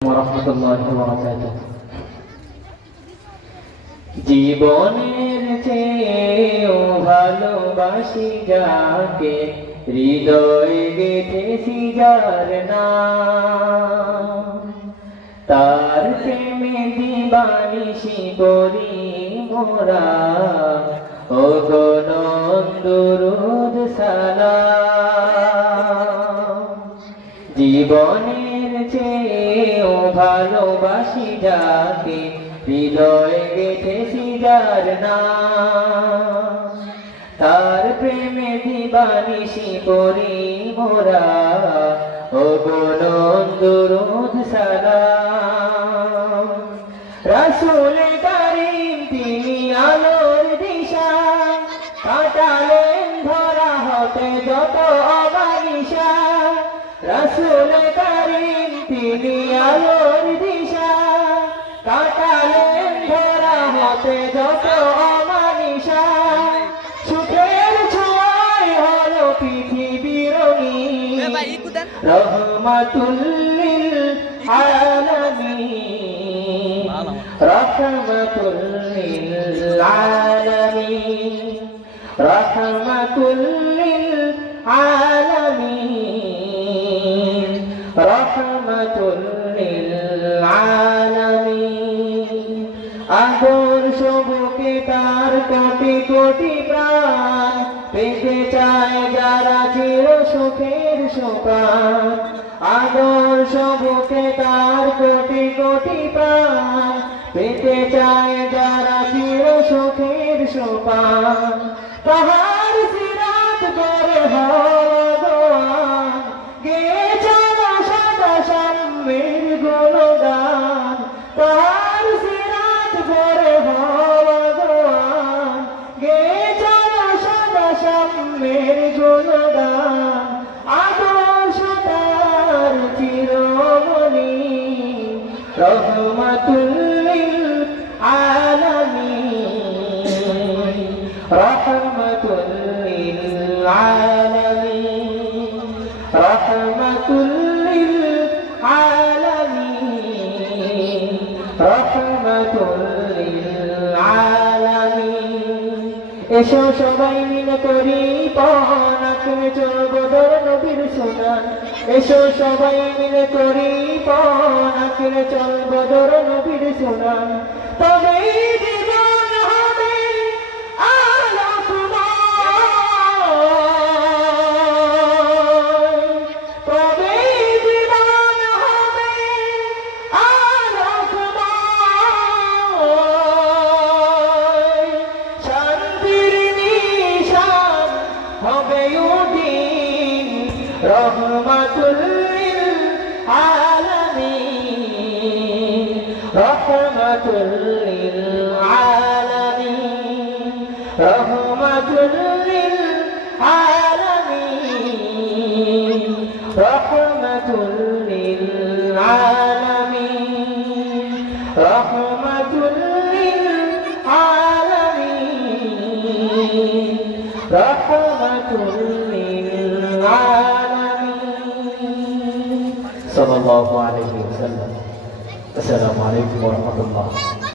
ওয়ারাহমাতুল্লাহি ওয়া বারাকাতুহু। জীবনের চেয়েও ভালোবাসি যাকে, হৃদয়ে গেঁথেছি যার নাম, তার প্রেমে দিবানিশি করি মোরা, ও গো দরুদ সালাম। জীবনের চেয়েও ভালোবাসি যাকে, হৃদয়ে গেঁথেছি যার নাম, তার প্রেমে দিবানিশি করি মোরা, ও গো দরুদ সালাম। রাসূল কারীম তিনি আলোর দিশা, কাটালেন ধরা হতে যত অমানিশা। রাসূল কারীম তিনি আলোর দিশা, কাটালেন ধরা হতে যত অমানিশা। সুখের ছোঁয়ায় হলো পৃথিবী রঙিন, রহমাতুল লিল আলামিন, রহমাতুল লিল আলামিন, রহমাতুল লিল আলামিন, রহমাতুল লিল আলামিন। আদর্শ বুকে তার কোটি কোটি প্রাণ, পেতে চায় যারা চির সুখের সোপান। আদর্শ বুকে তার কোটি কোটি প্রাণ, পেতে চায় যারা চির সুখের সোপান। তাহার সিরাত করে ভগবান, গেয়ে চলো সদা সাম্যের গুণগান। তাহার সিরাত করে ভগবান, গেয়ে চলো সদা সাম্যের গুণগান। আদর্শ তার চিরমণি, রহমাতুল লিল আলামিন, রহমাতুল লিল আলামিন, রহমাতুল লিল আলামিন, রহমাতুল লিল আলামিন। এসো সবাই মিলে করি পহন, আঁকড়ে চলবো দর নবীর সুনান। এসো সবাই মিলে করি পহন, আঁকড়ে চলবো দর নবীর সুনান। তবেই জীবন হবে আলোকময়, তবেই জীবন হবে আলোকময়। শান্তির নিশান হবে উদিন, রহমাতুল লিল আলামিন, রহমাতুল লিল আলামিন, রহমাতুল লিল আলামিন, রহমাতুল লিল আলামিন, রহমাতুল লিল আলামিন, রহমাতুল লিল আলামিন। সাল্লাল্লাহু আলাইহি ওয়াসাল্লাম। আসসালামু আলাইকুম ওয়া রাহমাতুল্লাহ।